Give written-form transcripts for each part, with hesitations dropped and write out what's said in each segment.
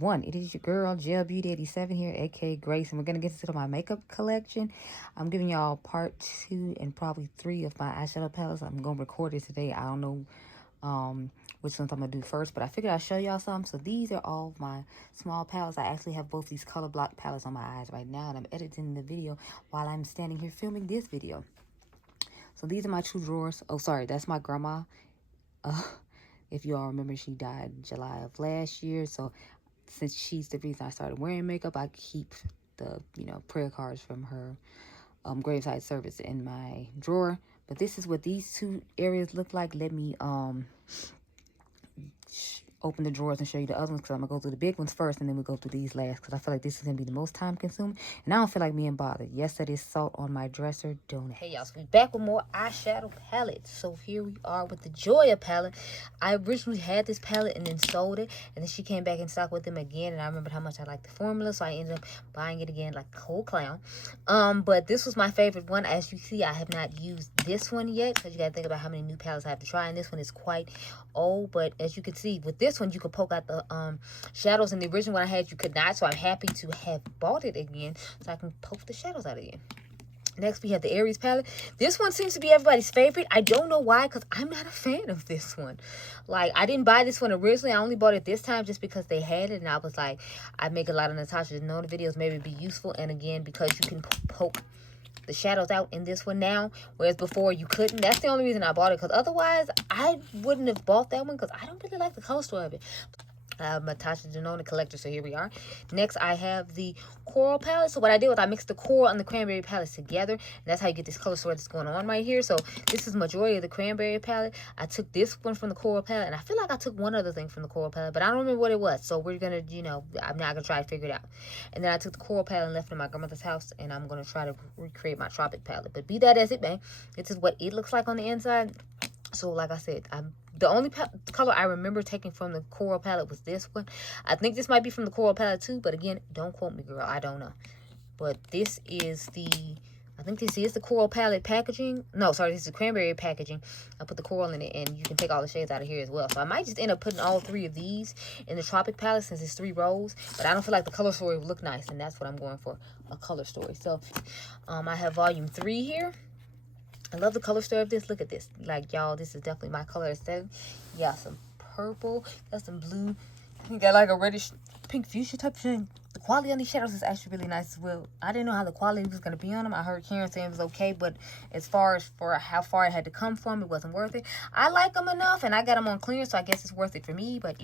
everyone, it is your girl Joya Beauty 87 here, aka Grace, and we're gonna get into my makeup collection. I'm giving y'all part 2 and probably 3 of my eyeshadow palettes. I'm gonna record it today. I don't know which ones I'm gonna do first, but I figured I'd show y'all some. So these are all of my small palettes. I actually have both these color block palettes on my eyes right now, and I'm editing the video while I'm standing here filming this video. So these are my 2 drawers. Oh, sorry, that's my grandma. If you all remember, she died in July of last year. So since she's the reason I started wearing makeup, I keep the, prayer cards from her graveside service in my drawer. But this is what these 2 areas look like. Let me open the drawers and show you the other ones, because I'm gonna go through the big ones first and then we'll go through these last, because I feel like this is gonna be the most time consuming and I don't feel like being bothered. Yes, that is salt on my dresser. Don't. Hey y'all, so we back with more eyeshadow palettes. So here we are with the Joya palette. I originally had this palette and then sold it, and then she came back in stock with them again, and I remembered how much I liked the formula, so I ended up buying it again like a whole clown. But this was my favorite one. As you see, I have not used this one yet, because you gotta think about how many new palettes I have to try, and this one is quite old. But as you can see, with this one you could poke out the shadows, and the original one I had you could not, so I'm happy to have bought it again so I can poke the shadows out again. Next we have the Aries palette. This one seems to be everybody's favorite. I don't know why, because I'm not a fan of this one. Like, I didn't buy this one originally. I only bought it this time just because they had it, and I was like, I make a lot of Natasha Denona videos, maybe it'd be useful. And again, because you can poke the shadows out in this one now, whereas before you couldn't. That's the only reason I bought it, because otherwise I wouldn't have bought that one, because I don't really like the color story of it. I'm a Natasha Denona collector, so here we are. Next, I have the Coral palette. So what I did was I mixed the Coral and the Cranberry palette together, and that's how you get this color story that's going on right here. So this is majority of the Cranberry palette. I took this one from the Coral palette, and I feel like I took one other thing from the Coral palette, but I don't remember what it was. So we're gonna, I'm not gonna try to figure it out. And then I took the Coral palette and left it in my grandmother's house, and I'm gonna try to recreate my Tropic palette. But be that as it may, this is what it looks like on the inside. So like I said, the only color I remember taking from the Coral palette was this one. I think this might be from the Coral palette too, but again, don't quote me, girl. I don't know. But this is I think this is the Coral palette packaging. No, sorry, this is the Cranberry packaging. I put the Coral in it, and you can take all the shades out of here as well. So I might just end up putting all 3 of these in the Tropic palette, since it's 3 rows. But I don't feel like the color story would look nice, and that's what I'm going for, a color story. So I have volume 3 here. I love the color story of this. Look at this. Like, y'all, this is definitely my color aesthetic. You got some purple. Got some blue. You got like a reddish pink fuchsia type of thing. The quality on these shadows is actually really nice as well. I didn't know how the quality was going to be on them. I heard Karen saying it was okay, but as far as for how far it had to come from, it wasn't worth it. I like them enough, and I got them on clearance, so I guess it's worth it for me. But,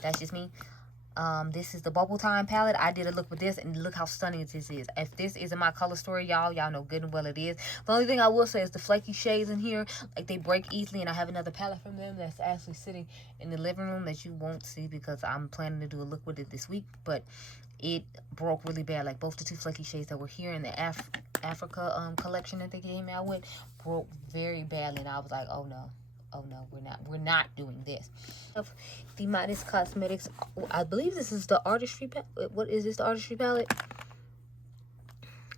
that's just me. This is the Bubble Time palette. I did a look with this, and look how stunning this is. If this isn't my color story, y'all know good and well it is. The only thing I will say is the flaky shades in here, like, they break easily, and I have another palette from them that's actually sitting in the living room that you won't see, because I'm planning to do a look with it this week, but it broke really bad. Like, both the 2 flaky shades that were here in the Africa collection that they came out with broke very badly, and I was like, oh no, we're not doing this. The Midas Cosmetics, I believe this is the Artistry palette. What is this, the Artistry palette?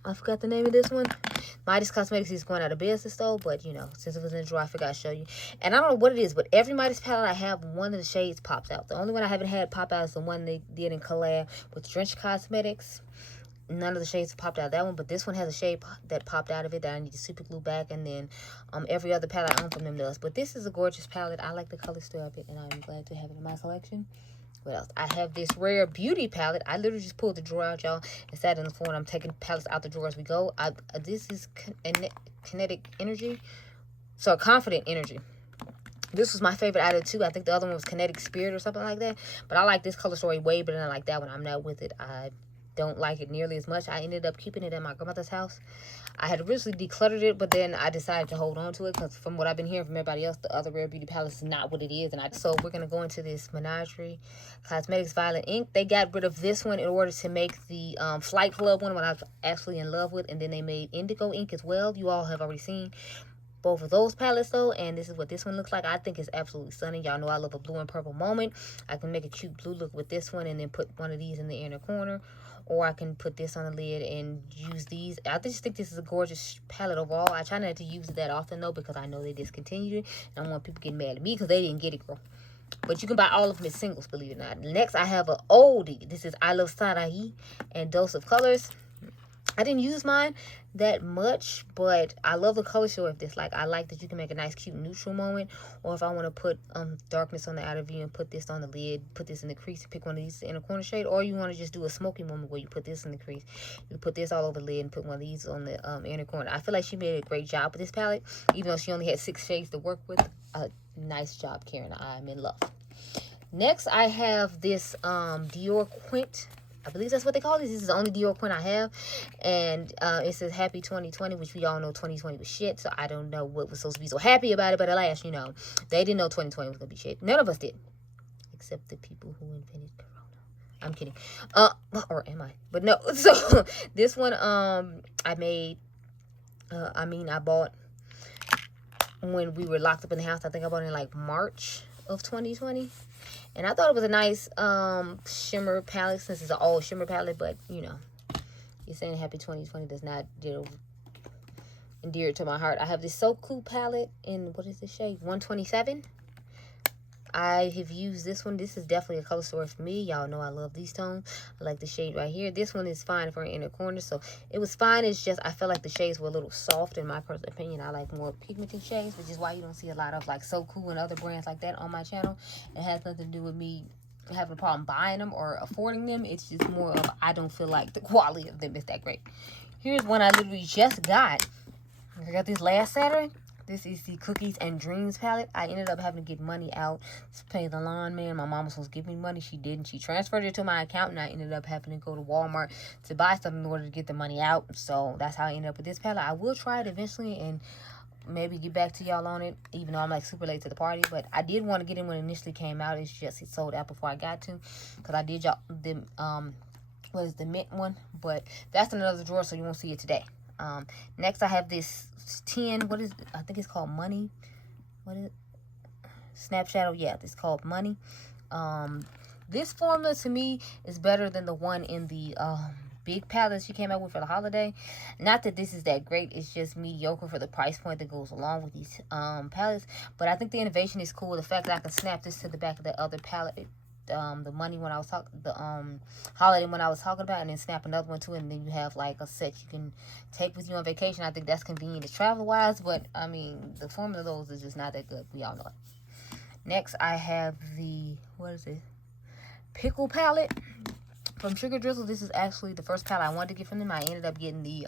I forgot the name of this one. Midas Cosmetics is going out of business though, but since it was in the drawer, I forgot to show you. And I don't know what it is, but every Midas palette I have, one of the shades pops out. The only one I haven't had pop out is the one they did in collab with Drench Cosmetics. None of the shades popped out of that one, but this one has a shade that popped out of it that I need to super glue back, and then every other palette I own from them does. But this is a gorgeous palette. I like the color story of it, and I'm glad to have it in my collection. What else? I have this Rare Beauty palette. I literally just pulled the drawer out, y'all, and sat in the floor, and I'm taking palettes out the drawer as we go. This is Kinetic Energy. So, Confident Energy. This was my favorite out of the 2. I think the other one was Kinetic Spirit or something like that. But I like this color story way better than I like that one. I'm not with it. I don't like it nearly as much. I ended up keeping it in my grandmother's house. I had originally decluttered it, but then I decided to hold on to it, because from what I've been hearing from everybody else, the other Rare Beauty palette is not what it is. And so we're going to go into this Menagerie Cosmetics Violet Ink. They got rid of this one in order to make the Flight Club one, what I was actually in love with. And then they made Indigo Ink as well. You all have already seen both of those palettes though, and this is what this one looks like. I think it's absolutely stunning. Y'all know I love a blue and purple moment. I can make a cute blue look with this one, and then put one of these in the inner corner, or I can put this on the lid and use these. I just think this is a gorgeous palette overall. I try not to use it that often though, because I know they discontinued it, and I don't want people getting mad at me because they didn't get it, girl. But you can buy all of them as singles, believe it or not. Next, I have an oldie. This is I Love Sarai and Dose of Colors. I didn't use mine that much, but I love the color show of this. Like, I like that you can make a nice, cute, neutral moment. Or if I want to put darkness on the outer view and put this on the lid, put this in the crease, pick one of these in a corner shade. Or you want to just do a smoky moment where you put this in the crease. You put this all over the lid and put one of these on the inner corner. I feel like she made a great job with this palette. Even though she only had 6 shades to work with. A nice job, Karen. I'm in love. Next, I have this Dior Quint. I believe that's what they call this. This is the only Dior Quint I have. And it says Happy 2020, which we all know 2020 was shit. So I don't know what was supposed to be so happy about it. But alas, you know, they didn't know 2020 was going to be shit. None of us did. Except the people who invented Corona. I'm kidding. Or am I? But no. So this one I made, I bought when we were locked up in the house. I think I bought it in like March of 2020. And I thought it was a nice shimmer palette, since it's an old shimmer palette. But, you know, you're saying Happy 2020 does not endear it to my heart. I have this So Cool palette in, what is the shade? 127. I have used this one. This is definitely a color story for me. Y'all know I love these tones. I like the shade right here. This one is fine for an inner corner. So it was fine. It's just I felt like the shades were a little soft in my personal opinion. I like more pigmented shades, which is why you don't see a lot of like So Cool and other brands like that on my channel. It has nothing to do with me having a problem buying them or affording them. It's just more of I don't feel like the quality of them is that great. Here's one I literally just got. I got this last Saturday. This is the Cookies and Dreams palette. I ended up having to get money out to pay the lawn man. My mom was supposed to give me money. She didn't. She transferred it to my account, and I ended up having to go to Walmart to buy something in order to get the money out. So that's how I ended up with this palette. I will try it eventually and maybe get back to y'all on it, even though I'm like super late to the party. But I did want to get in when it initially came out. It's just it sold out before I got to, because I did y'all the what is the mint one, but that's in another drawer, so you won't see it today. Next I have this 10, what is, I think it's called Money. What is it? Snapshadow, yeah, it's called Money. This formula to me is better than the one in the big palette she came out with for the holiday. Not that this is that great, it's just mediocre for the price point that goes along with these palettes. But I think the innovation is cool. The fact that I can snap this to the back of the other palette, the money when I was talking, the holiday when I was talking about, and then snap another one too, and then you have like a set you can take with you on vacation. I think that's convenient to travel wise, but I mean the formula of those is just not that good. We all know it. Next I have the, what is it, Pickle palette from Sugar Drizzle. This is actually the first palette I wanted to get from them. I ended up getting the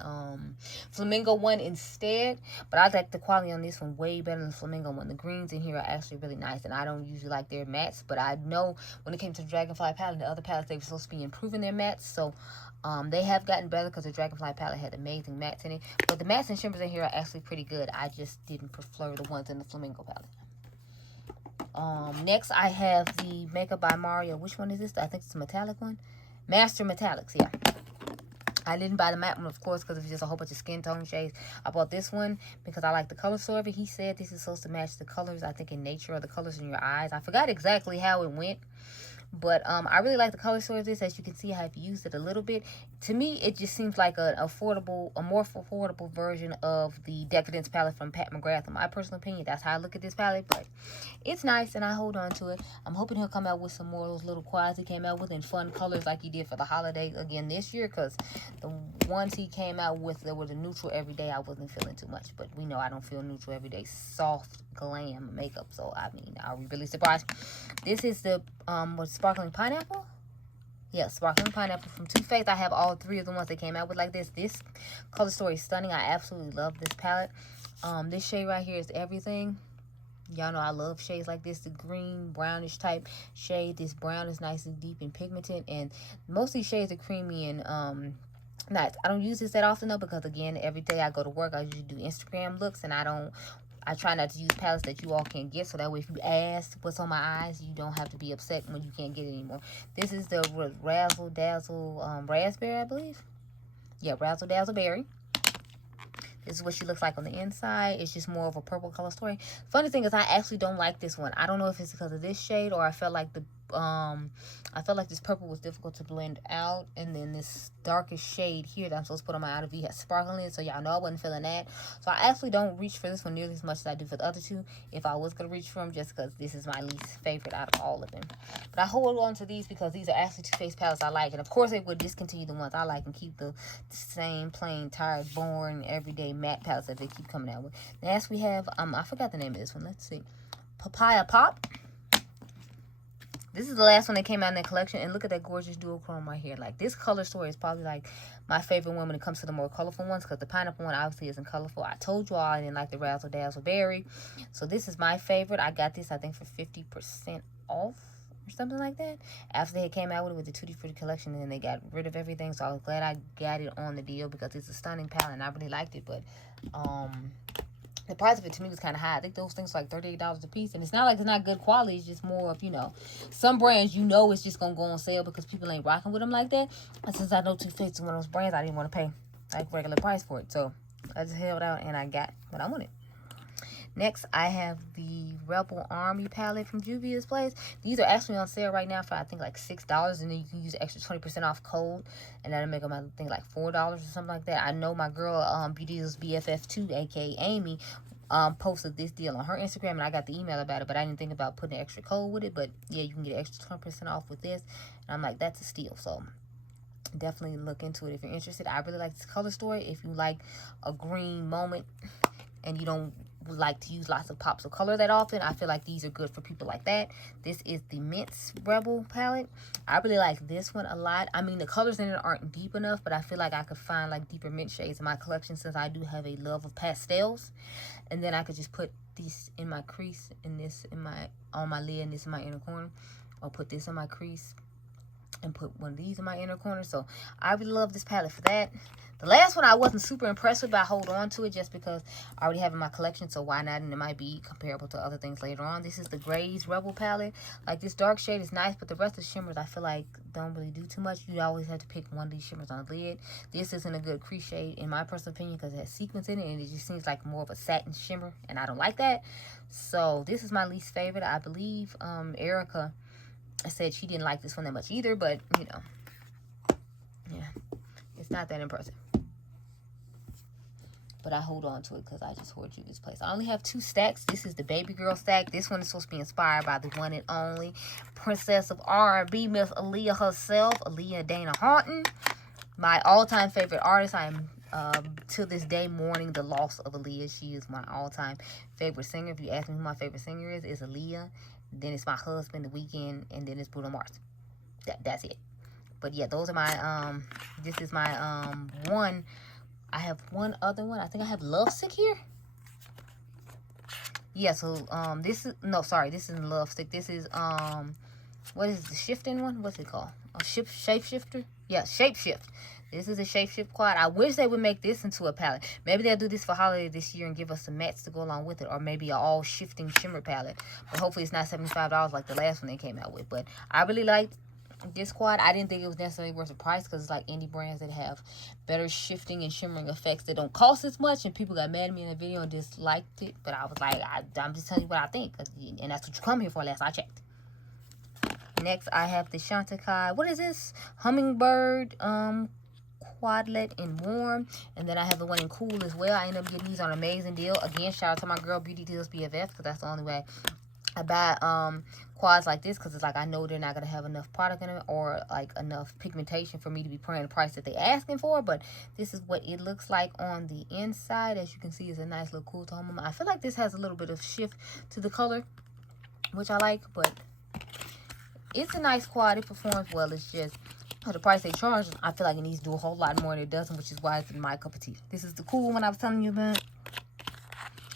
Flamingo one instead, but I like the quality on this one way better than the Flamingo one. The greens in here are actually really nice, and I don't usually like their mattes, but I know when it came to the Dragonfly palette and the other palettes, they were supposed to be improving their mattes, so they have gotten better because the Dragonfly palette had amazing mattes in it. But the mattes and shimmers in here are actually pretty good. I just didn't prefer the ones in the Flamingo palette. Next I have the Makeup by Mario. Which one is this? I think it's the metallic one. Master Metallics, yeah. I didn't buy the matte one, of course, because it was just a whole bunch of skin tone shades. I bought this one because I like the color story of it. He said this is supposed to match the colors, I think, in nature, or the colors in your eyes. I forgot exactly how it went, but I really like the color story of this. As you can see, I've used it a little bit. To me, it just seems like a more affordable version of the Decadence palette from Pat McGrath. In my personal opinion, that's how I look at this palette, but it's nice, and I hold on to it. I'm hoping he'll come out with some more of those little quads he came out with in fun colors like he did for the holiday again this year, because the ones he came out with that were the neutral everyday, I wasn't feeling too much. But we know I don't feel neutral everyday soft glam makeup, so I mean, are we really surprised? This is the Sparkling Pineapple. Yeah, Sparkling Pineapple from Too Faced. I have all 3 of the ones that came out with like this. This color story is stunning. I absolutely love this palette. This shade right here is Everything. Y'all know I love shades like this. The green, brownish type shade. This brown is nice and deep and pigmented. And most of these shades are creamy and nice. I don't use this that often though, because again, every day I go to work, I usually do Instagram looks, and I try not to use palettes that you all can't get, so that way if you ask what's on my eyes, you don't have to be upset when you can't get it anymore. This is the Razzle Dazzle Raspberry, I believe. Yeah, Razzle Dazzle Berry. This is what she looks like on the inside. It's just more of a purple color story. Funny thing is, I actually don't like this one. I don't know if it's because of this shade, or I felt like the I felt like this purple was difficult to blend out. And then this darkest shade here that I'm supposed to put on my outer V has sparkle in it. So y'all know I wasn't feeling that. So I actually don't reach for this one nearly as much as I do for the other two. If I was going to reach for them, just because this is my least favorite out of all of them. But I hold on to these because these are actually Too Faced palettes I like. And of course they would discontinue the ones I like and keep the same plain, tired, boring, everyday matte palettes that they keep coming out with. Next we have, I forgot the name of this one. Let's see. Papaya Pop. This is the last one that came out in the collection. And look at that gorgeous duochrome right here. Like, this color story is probably, like, my favorite one when it comes to the more colorful ones. Because the pineapple one obviously isn't colorful. I told you all I didn't like the Razzle Dazzle Berry. So, this is my favorite. I got this, I think, for 50% off or something like that. After they came out with the Tutti Frutti collection. And then they got rid of everything. So, I was glad I got it on the deal. Because it's a stunning palette. And I really liked it. But, the price of it to me was kind of high. I think those things are like $38 a piece. And it's not like it's not good quality. It's just more of, you know, some brands, you know, it's just going to go on sale because people ain't rocking with them like that. And since I know Too Faced is one of those brands, I didn't want to pay like regular price for it. So I just held out and I got what I wanted. Next, I have the Rubble Army palette from Juvia's place. These are actually on sale right now for, I think, like $6. And then you can use extra 20% off code. And that'll make them, I think, like $4 or something like that. I know my girl, Beauty's BFF2, a.k.a. Amy, posted this deal on her Instagram. And I got the email about it. But I didn't think about putting an extra code with it. But, yeah, you can get extra 20% off with this. And I'm like, that's a steal. So definitely look into it if you're interested. I really like this color story. If you like a green moment and you don't like to use lots of pops of color that often, I feel like these are good for people like that. This is the Mints Rebel palette. I really like this one a lot. I mean, the colors in it aren't deep enough, but I feel like I could find like deeper mint shades in my collection since I do have a love of pastels. And then I could just put these in my crease and this in my on my lid and this in my inner corner, or put this in my crease and put one of these in my inner corner. So I really love this palette for that. The last one I wasn't super impressed with, but I hold on to it just because I already have it in my collection, so why not? And it might be comparable to other things later on. This is the Grays Rebel palette. Like, this dark shade is nice, but the rest of the shimmers I feel like don't really do too much. You always have to pick one of these shimmers on the lid. This isn't a good crease shade, in my personal opinion, because it has sequins in it, and it just seems like more of a satin shimmer, and I don't like that. So this is my least favorite. I believe Erica said she didn't like this one that much either, but, you know, yeah, it's not that impressive. But I hold on to it because I just hoard you this place. I only have 2 stacks. This is the Baby Girl stack. This one is supposed to be inspired by the one and only Princess of R&B, Miss Aaliyah herself, Aaliyah Dana Houghton. My all-time favorite artist. I am, to this day, mourning the loss of Aaliyah. She is my all-time favorite singer. If you ask me who my favorite singer is, it's Aaliyah. Then it's my husband, The Weeknd, and then it's Bruno Mars. That's it. But yeah, those are my, this is my, one. I have one other one. I think I have Lovesick here. Yeah, so, this is, no, sorry, this isn't Lovesick. This is, what is the shifting one? What's it called? A shapeshifter? Yeah, Shapeshift. This is a Shapeshift quad. I wish they would make this into a palette. Maybe they'll do this for holiday this year and give us some mattes to go along with it. Or maybe an all-shifting shimmer palette. But hopefully it's not $75 like the last one they came out with. But I really liked this quad. I didn't think it was necessarily worth the price because it's like indie brands that have better shifting and shimmering effects that don't cost as much. And people got mad at me in the video and disliked it. But I was like, I'm just telling you what I think. And that's what you come here for, last I checked. Next, I have the Chantecaille. What is this? Hummingbird Quadlet in Warm. And then I have the one in Cool as well. I ended up getting these on an amazing deal. Again, shout out to my girl Beauty Deals BFF because that's the only way I buy quads like this, because it's like I know they're not going to have enough product in it or like enough pigmentation for me to be paying the price that they're asking for. But this is what it looks like on the inside. As you can see, it's a nice little cool tone. I feel like this has a little bit of shift to the color, which I like, but it's a nice quad. It performs well. It's just for the price they charge, I feel like it needs to do a whole lot more than it doesn't, which is why it's in my cup of tea. This is the cool one I was telling you about.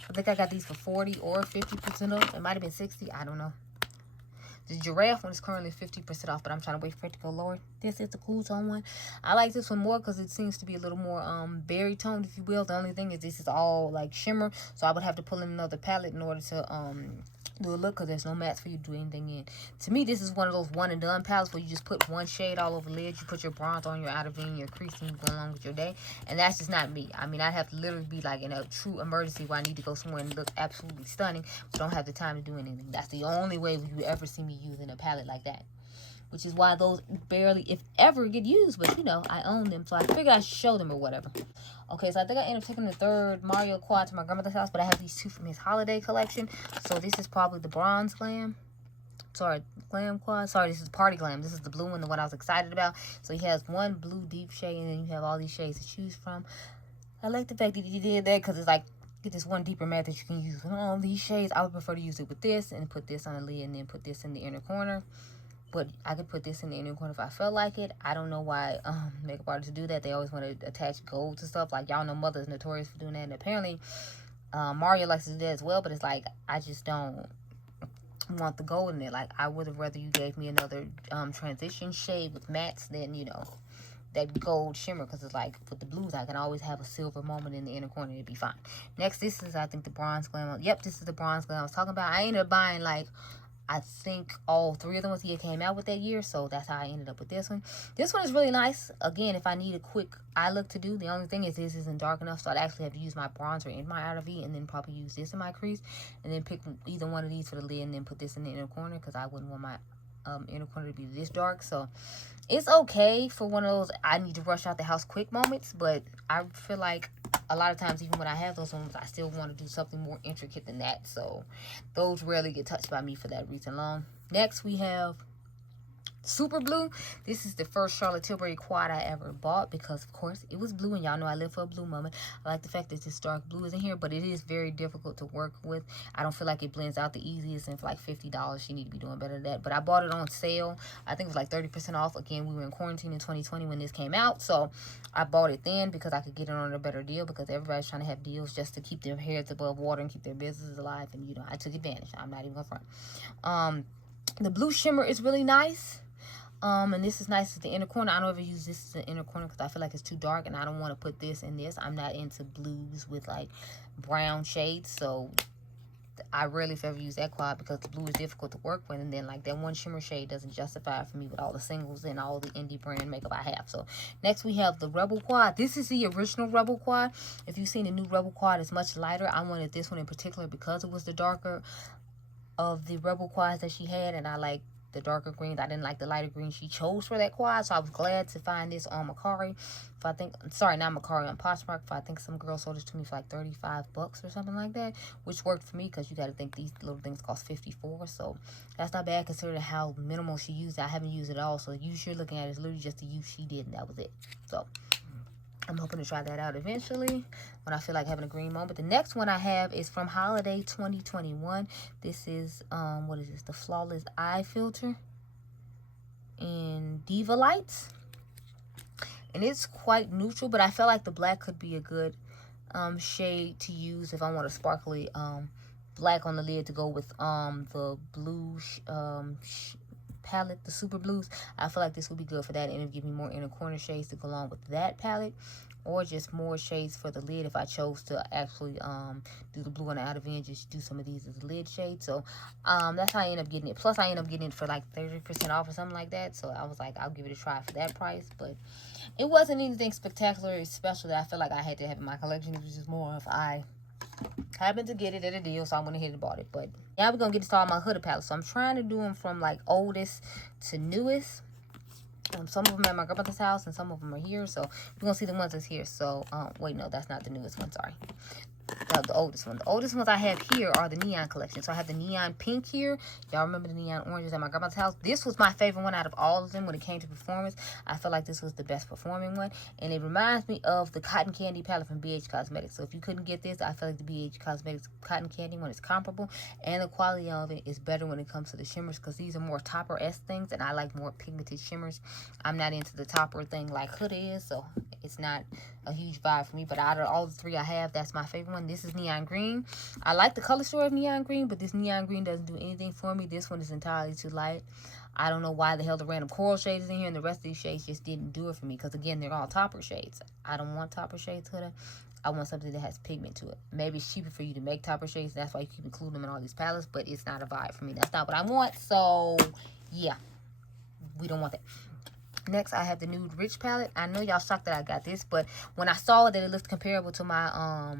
I think I got these for 40 or 50% off. It might have been 60. I don't know. The Giraffe one is currently 50% off, but I'm trying to wait for it to go lower. This is the cool tone one. I like this one more because it seems to be a little more berry toned, if you will. The only thing is this is all like shimmer, so I would have to pull in another palette in order to do a look, because there's no mats for you to do anything in. To me, this is one of those one and done palettes where you just put one shade all over the lid. You put your bronze on, your outer V, your crease, and you go along with your day. And that's just not me. I mean, I have to literally be like in a true emergency where I need to go somewhere and look absolutely stunning, but don't have the time to do anything. That's the only way you ever see me using a palette like that. Which is why those barely, if ever, get used. But, you know, I own them, so I figured I should show them or whatever. Okay, so I think I ended up taking the third Mario quad to my grandmother's house, but I have these two from his holiday collection. So this is probably the bronze glam. Sorry, glam quad. Sorry, this is party glam. This is the blue one, the one I was excited about. So he has one blue deep shade, and then you have all these shades to choose from. I like the fact that he did that, because it's like, get this one deeper matte that you can use with all these shades. I would prefer to use it with this, and put this on the lid, and then put this in the inner corner. But I could put this in the inner corner if I felt like it. I don't know why makeup artists do that. They always want to attach gold to stuff. Like, y'all know Mother is notorious for doing that. And apparently, Mario likes to do that as well. But it's like, I just don't want the gold in it. Like, I would have rather you gave me another transition shade with mattes than, you know, that gold shimmer. Because it's like, with the blues, I can always have a silver moment in the inner corner. It'd be fine. Next, this is, I think, the bronze glam. Yep, this is the bronze glam I was talking about. I ended up buying, like, I think all three of them he came out with that year, so that's how I ended up with this one. This one is really nice. Again, if I need a quick eye look to do, the only thing is this isn't dark enough, so I'd actually have to use my bronzer in my outer V, and then probably use this in my crease, and then pick either one of these for the lid, and then put this in the inner corner, because I wouldn't want my inner corner to be this dark. So it's okay for one of those I need to rush out the house quick moments, but I feel like a lot of times, even when I have those moments, I still want to do something more intricate than that. So those rarely get touched by me for that reason alone. Next, we have Super Blue. This is the first Charlotte Tilbury quad I ever bought, because of course it was blue, and y'all know I live for a blue moment. I like the fact that this dark blue is in here, but it is very difficult to work with. I don't feel like it blends out the easiest, and for like $50 you need to be doing better than that. But I bought it on sale. I think it was like 30% off. Again, we were in quarantine in 2020 when this came out, so I bought it then because I could get it on a better deal, because everybody's trying to have deals just to keep their heads above water and keep their businesses alive, and you know, I took advantage. I'm not even gonna front. The blue shimmer is really nice. And this is nice at the inner corner. I don't ever use this as the inner corner because I feel like it's too dark, and I don't want to put this in this. I'm not into blues with like brown shades, so I rarely if ever use that quad, because the blue is difficult to work with, and then like that one shimmer shade doesn't justify it for me with all the singles and all the indie brand makeup I have. So next we have the Rubble quad. This is the original Rubble quad. If you've seen the new Rubble quad, it's much lighter. I wanted this one in particular because it was the darker of the Rubble quads that she had, and I like the darker greens. I didn't like the lighter green she chose for that quad, so I was glad to find this on Mercari. If I think, sorry, not Mercari, on Poshmark. If I think some girl sold it to me for like $35 or something like that, which worked for me because you got to think these little things cost $54, so that's not bad considering how minimal she used. I haven't used it at all, so the use you're looking at is literally just the use she did, and that was it. So I'm hoping to try that out eventually when I feel like having a green moment. The next one I have is from Holiday 2021. This is, what is this? The Flawless Eye Filter in Diva Lights. And it's quite neutral, but I feel like the black could be a good shade to use if I want a sparkly black on the lid to go with the blue palette, the Super Blues. I feel like this would be good for that, and it'll give me more inner corner shades to go along with that palette, or just more shades for the lid if I chose to actually do the blue on the outer V and just do some of these as lid shades. So that's how I end up getting it. Plus I end up getting it for like 30% off or something like that, so I was like, I'll give it a try for that price. But it wasn't anything spectacular or special that I feel like I had to have in my collection. It was just more of I happened to get it at a deal, so I went ahead and bought it. But now we're gonna get started on my Huda palette. So I'm trying to do them from like oldest to newest. Some of them are at my grandmother's house, and some of them are here. So we're gonna see the ones that's here. So wait, no, that's not the newest one. Sorry. The oldest one. The oldest ones I have here are the neon collection. So I have the neon pink here. Y'all remember the neon oranges at my grandma's house? This was my favorite one out of all of them when it came to performance. I feel like this was the best performing one. And it reminds me of the Cotton Candy palette from BH Cosmetics. So if you couldn't get this, I feel like the BH Cosmetics Cotton Candy one is comparable. And the quality of it is better when it comes to the shimmers, because these are more topper-esque things, and I like more pigmented shimmers. I'm not into the topper thing like Huda is, so it's not a huge vibe for me. But out of all the three I have, that's my favorite one. This is neon green. I like the color story of neon green, but this neon green doesn't do anything for me. This one is entirely too light. I don't know why the hell the random coral shade is in here, and the rest of these shades just didn't do it for me, because again, they're all topper shades. I don't want topper shades, Huda. I want something that has pigment to it. Maybe it's cheaper for you to make topper shades. That's why you keep including them in all these palettes. But it's not a vibe for me. That's not what I want. So, yeah. We don't want that. Next, I have the Nude Rich palette. I know y'all shocked that I got this. But when I saw that it looked comparable to my,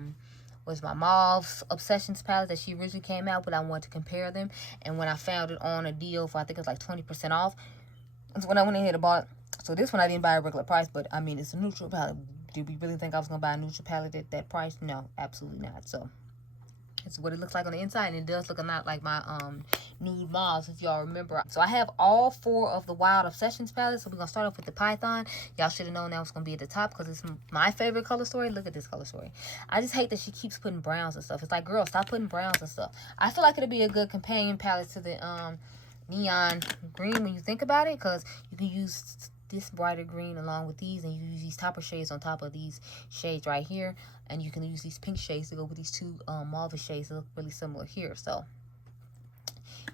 was my Mauve Obsessions palette that she originally came out with, I wanted to compare them. And when I found it on a deal for, I think it was like 20% off, that's when I went ahead and bought. So this one I didn't buy a regular price, but I mean, it's a neutral palette. Did we really think I was going to buy a neutral palette at that price? No, absolutely not. So it's what it looks like on the inside, and it does look a lot like my Nude Mauves, if y'all remember. So I have all 4 of the Wild Obsessions palettes. So we're going to start off with the Python. Y'all should have known that was going to be at the top because it's my favorite color story. Look at this color story. I just hate that she keeps putting browns and stuff. It's like, girl, stop putting browns and stuff. I feel like it'll be a good companion palette to the neon green when you think about it, because you can use this brighter green along with these, and you use these topper shades on top of these shades right here, and you can use these pink shades to go with these 2 mauve shades that look really similar here. So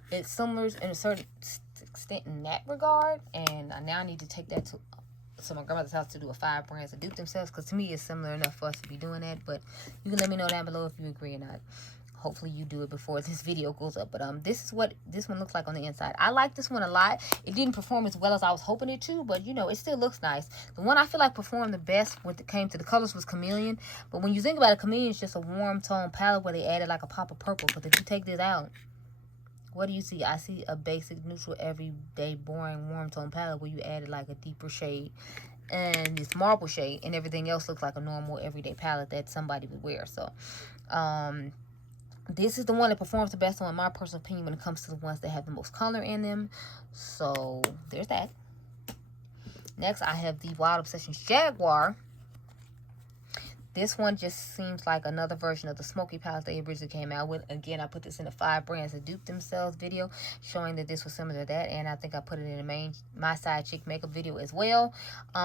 it's similar in a certain extent in that regard, and now I need to take that to my grandmother's house to do a 5 brands to dupe themselves, because to me it's similar enough for us to be doing that. But you can let me know down below if you agree or not. Hopefully you do it before this video goes up. But this is what this one looks like on the inside. I like this one a lot. It didn't perform as well as I was hoping it to, but you know, it still looks nice. The one I feel like performed the best when it came to the colors was Chameleon. But when you think about it, Chameleon is just a warm tone palette where they added like a pop of purple. Because if you take this out, what do you see? I see a basic, neutral, everyday, boring, warm tone palette where you added like a deeper shade and this marble shade, and everything else looks like a normal everyday palette that somebody would wear. So this is the one that performs the best, in my personal opinion, when it comes to the ones that have the most color in them. So there's that. Next, I have the Wild Obsessions Jaguar. This one just seems like another version of the Smoky palette they originally came out with. Again, I put this in the 5 brands that dupe themselves video, showing that this was similar to that. And I think I put it in the My Side Chick makeup video as well.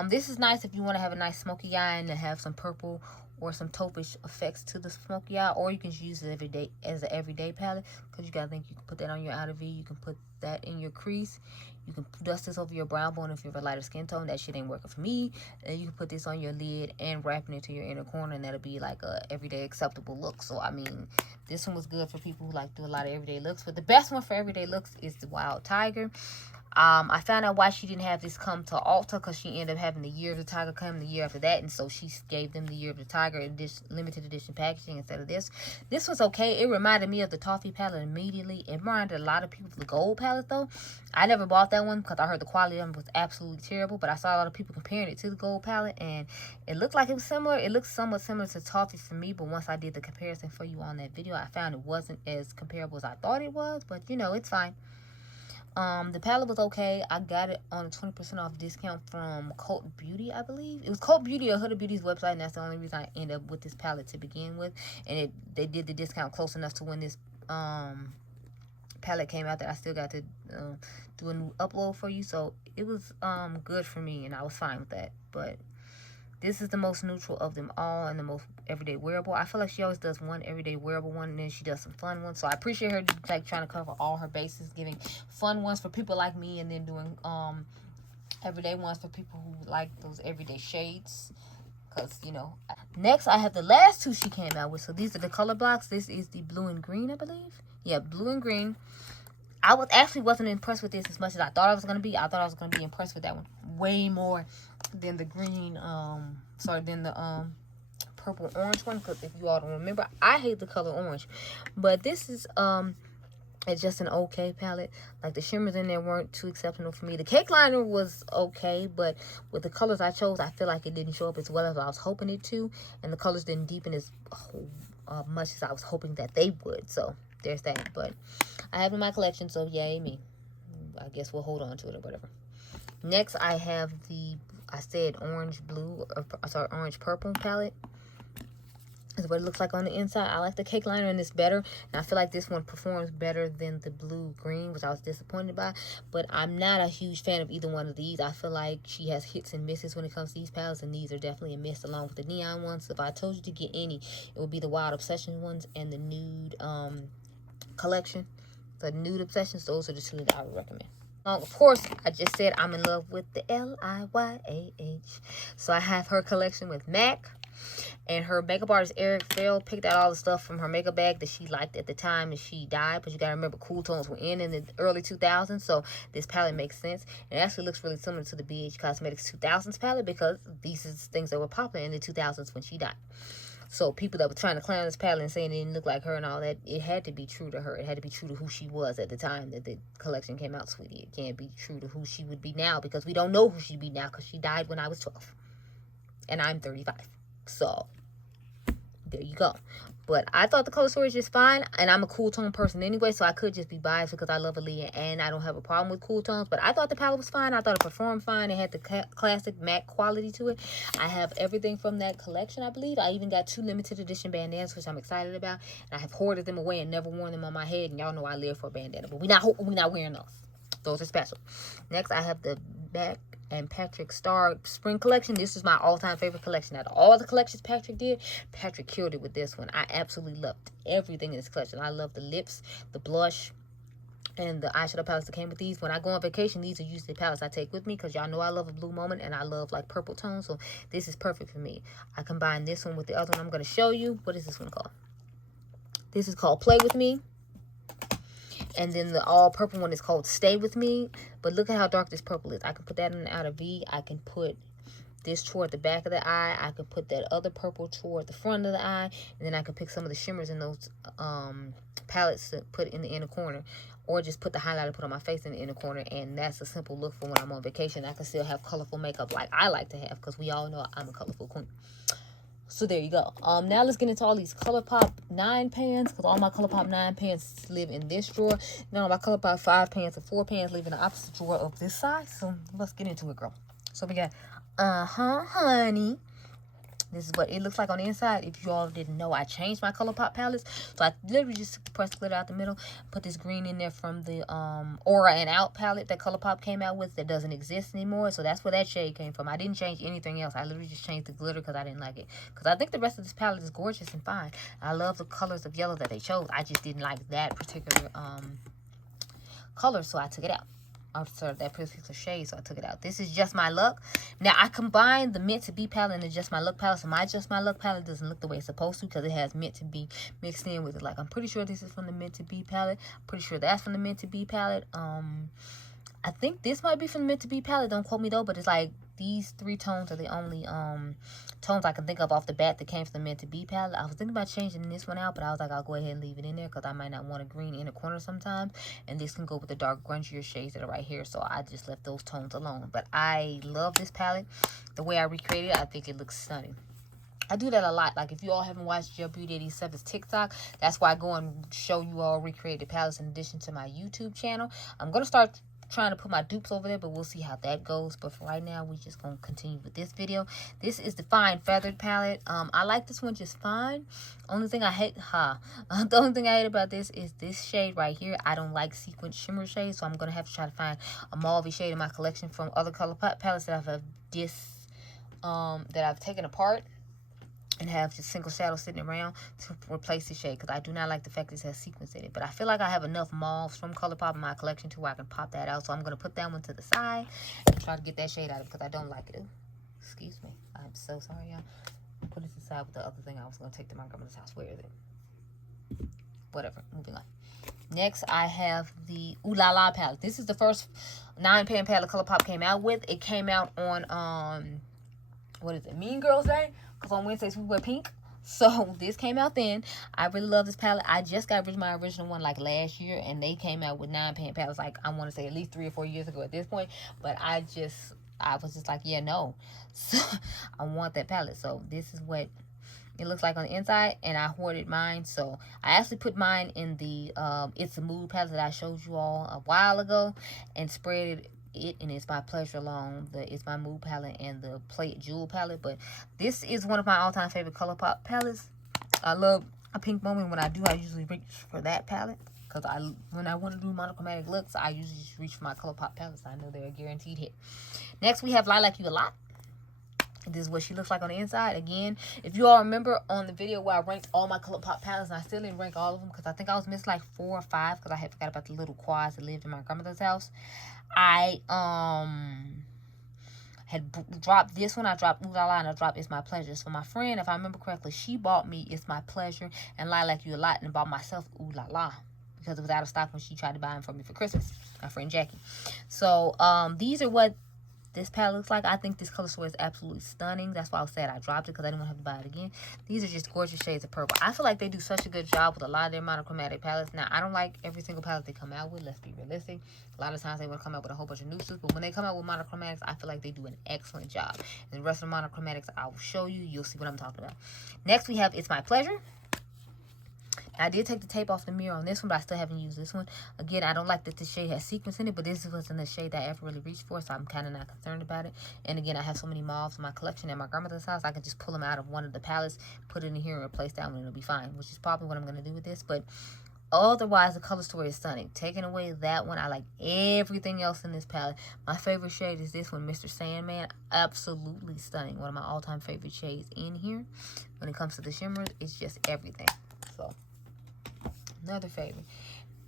This is nice if you want to have a nice smoky eye and to have some purple or some taupish effects to the smoky eye, or you can use it every day as an everyday palette, because you gotta think you can put that on your outer V, you can put that in your crease, you can dust this over your brow bone if you have a lighter skin tone. That shit ain't working for me. And you can put this on your lid and wrapping it to your inner corner, and that'll be like a everyday acceptable look. So I mean, this one was good for people who like to do a lot of everyday looks, but the best one for everyday looks is the Wild Tiger. I found out why she didn't have this come to Ulta, because she ended up having the Year of the Tiger come the year after that, and so she gave them the Year of the Tiger in this limited edition packaging instead of this. This was okay. It reminded me of the Toffee palette immediately. It reminded a lot of people of the Gold palette, though. I never bought that one because I heard the quality of them was absolutely terrible, but I saw a lot of people comparing it to the Gold palette, and it looked like it was similar. It looked somewhat similar to Toffee for me, but once I did the comparison for you on that video, I found it wasn't as comparable as I thought it was, but you know, it's fine. The palette was okay. I got it on a 20% off discount from Cult Beauty, I believe. It was Cult Beauty or Huda Beauty's website, and that's the only reason I ended up with this palette to begin with. And they did the discount close enough to when this palette came out that I still got to do a new upload for you. So it was good for me, and I was fine with that. But this is the most neutral of them all and the most everyday wearable. I feel like she always does one everyday wearable one, and then she does some fun ones. So I appreciate her like trying to cover all her bases, giving fun ones for people like me, and then doing everyday ones for people who like those everyday shades. Because, you know. Next, I have the last 2 she came out with. So these are the color blocks. This is the blue and green, I believe. Yeah, blue and green. I wasn't impressed with this as much as I thought I was going to be. I thought I was going to be impressed with that one way more than the green, than the purple orange one. Because if you all don't remember, I hate the color orange. But this is it's just an okay palette. Like, the shimmers in there weren't too exceptional for me. The cake liner was okay, but with the colors I chose, I feel like it didn't show up as well as I was hoping it to. And the colors didn't deepen as much as I was hoping that they would. So there's that. But I have it in my collection, so yay me. I guess we'll hold on to it or whatever. Next, I have the, I said orange purple palette. This is what it looks like on the inside. I like the cake liner in this better, and I feel like this one performs better than the blue green, which I was disappointed by. But I'm not a huge fan of either one of these. I feel like she has hits and misses when it comes to these palettes, and these are definitely a miss along with the neon ones. So if I told you to get any, it would be the Wild Obsession ones and the nude collection. The nude obsessions, those are the 2 that I would recommend. Of course, I just said I'm in love with the Liyah. So I have her collection with MAC. And her makeup artist, Eric Farrell, picked out all the stuff from her makeup bag that she liked at the time that she died. But you got to remember, cool tones were in the early 2000s. So this palette makes sense. It actually looks really similar to the BH Cosmetics 2000s palette because these are things that were popular in the 2000s when she died. So people that were trying to clown this palette and saying it didn't look like her and all that, it had to be true to her. It had to be true to who she was at the time that the collection came out, sweetie. It can't be true to who she would be now because we don't know who she'd be now because she died when I was 12. And I'm 35. So there you go. But I thought the color story was just fine. And I'm a cool tone person anyway, so I could just be biased because I love Aaliyah and I don't have a problem with cool tones. But I thought the palette was fine. I thought it performed fine. It had the classic matte quality to it. I have everything from that collection, I believe. I even got 2 limited edition bandanas, which I'm excited about. And I have hoarded them away and never worn them on my head. And y'all know I live for a bandana. But we not wearing those. Those are special. Next, I have the Back and Patrick Star Spring Collection. This is my all-time favorite collection. Out of all the collections Patrick did, Patrick killed it with this one. I absolutely loved everything in this collection. I love the lips, the blush, and the eyeshadow palettes that came with these. When I go on vacation, these are usually the palettes I take with me because y'all know I love a blue moment and I love like purple tones. So this is perfect for me. I combine this one with the other one I'm going to show you. What is this one called? This is called Play With Me. And then the all purple one is called Stay With Me. But look at how dark this purple is. I can put that in the outer V. I can put this toward the back of the eye. I can put that other purple toward the front of the eye. And then I can pick some of the shimmers in those palettes to put in the inner corner. Or just put the highlighter, put on my face in the inner corner. And that's a simple look for when I'm on vacation. I can still have colorful makeup like I like to have. Because we all know I'm a colorful queen. So there you go. Now let's get into all these ColourPop 9 pans because all my ColourPop 9 pans live in this drawer. Now my ColourPop 5 pans and 4 pans live in the opposite drawer of this side. So let's get into it, girl. So we got, honey. This is what it looks like on the inside. If you all didn't know, I changed my ColourPop palettes. So I literally just pressed the glitter out the middle. Put this green in there from the Aura and Out palette that ColourPop came out with that doesn't exist anymore. So that's where that shade came from. I didn't change anything else. I literally just changed the glitter because I didn't like it. Because I think the rest of this palette is gorgeous and fine. I love the colors of yellow that they chose. I just didn't like that particular color, so I took it out. That particular shade, so I took it out. This is Just My Luck. Now I combined the Meant to Be palette and the Just My Luck palette. So my Just My Luck palette doesn't look the way it's supposed to because it has Meant to Be mixed in with it. Like I'm pretty sure this is from the Meant to Be palette. Pretty sure that's from the Meant to Be palette. I think this might be from the Meant to Be palette. Don't quote me though, but it's like these 3 tones are the only tones I can think of off the bat that came from the Meant to Be palette. I was thinking about changing this one out, but I was like, I'll go ahead and leave it in there because I might not want a green in the corner sometimes. And this can go with the dark grungier shades that are right here. So I just left those tones alone. But I love this palette. The way I recreated it, I think it looks stunning. I do that a lot. Like, if you all haven't watched your Beauty 87's TikTok, that's why I go and show you all recreated palettes in addition to my YouTube channel. I'm going to start trying to put my dupes over there, but we'll see how that goes. But for right now, we're just going to continue with this video. This is the Fine Feathered palette. I like this one just fine. Only thing I hate, the only thing I hate about this is this shade right here. I don't like sequin shimmer shades, so I'm going to have to try to find a mauve shade in my collection from other ColourPop palettes that I've taken apart and have just single shadow sitting around to replace the shade because I do not like the fact this has sequins in it. But I feel like I have enough mauves from ColourPop in my collection to where I can pop that out. So I'm going to put that one to the side and try to get that shade out of it because I don't like it. Ooh, excuse me. I'm so sorry, y'all. Put it aside with the other thing I was going to take to my grandmother's house. Where is it? Whatever. Moving on. Next, I have the Ooh La La palette. This is the first 9-pan palette ColourPop came out with. It came out on, what is it, Mean Girls Day? Because on Wednesdays we wear pink. So this came out then. I really love this palette. I just got my original one like last year. And they came out with 9-pan palettes like I want to say at least 3 or 4 years ago at this point. But I was just like, yeah, no. So I want that palette. So this is what it looks like on the inside. And I hoarded mine. So I actually put mine in the It's a Mood palette that I showed you all a while ago. And spread it and It's My Pleasure along the It's My Mood palette and the Play It Jewel palette. But this is one of my all-time favorite ColourPop palettes. I love a pink moment. When I do, I usually reach for that palette because when I want to do monochromatic looks, I usually just reach for my ColourPop palettes. I know they're a guaranteed hit. Next, we have Lilac You a Lot. This is what she looks like on the inside. Again, if you all remember on the video where I ranked all my ColourPop palettes, and I still didn't rank all of them because I think I was missing like 4 or 5 because I had forgot about the little quads that lived in my grandmother's house. I had dropped this one. I dropped Ooh La La and I dropped It's My Pleasure. So my friend, if I remember correctly, she bought me It's My Pleasure and Lie Like You a Lot, and bought myself Ooh La La because it was out of stock when she tried to buy them for me for Christmas. My friend Jackie. So these are what this palette looks like. I think this color story is absolutely stunning. That's why I said I dropped it, because I didn't want to have to buy it again. These are just gorgeous shades of purple. I feel like they do such a good job with a lot of their monochromatic palettes. Now, I don't like every single palette they come out with. Let's be realistic. A lot of times they want to come out with a whole bunch of nooses, but when they come out with monochromatics, I feel like they do an excellent job. And the rest of the monochromatics, I will show you. You'll see what I'm talking about. Next, we have It's My Pleasure. I did take the tape off the mirror on this one, but I still haven't used this one. Again, I don't like that this shade has sequins in it, but this wasn't the shade that I ever really reached for, so I'm kind of not concerned about it. And again, I have so many mauves in my collection at my grandmother's house, I can just pull them out of one of the palettes, put it in here, and replace that one, and it'll be fine, which is probably what I'm going to do with this. But otherwise, the color story is stunning. Taking away that one, I like everything else in this palette. My favorite shade is this one, Mr. Sandman. Absolutely stunning. One of my all-time favorite shades in here. When it comes to the shimmers, it's just everything. So another favorite.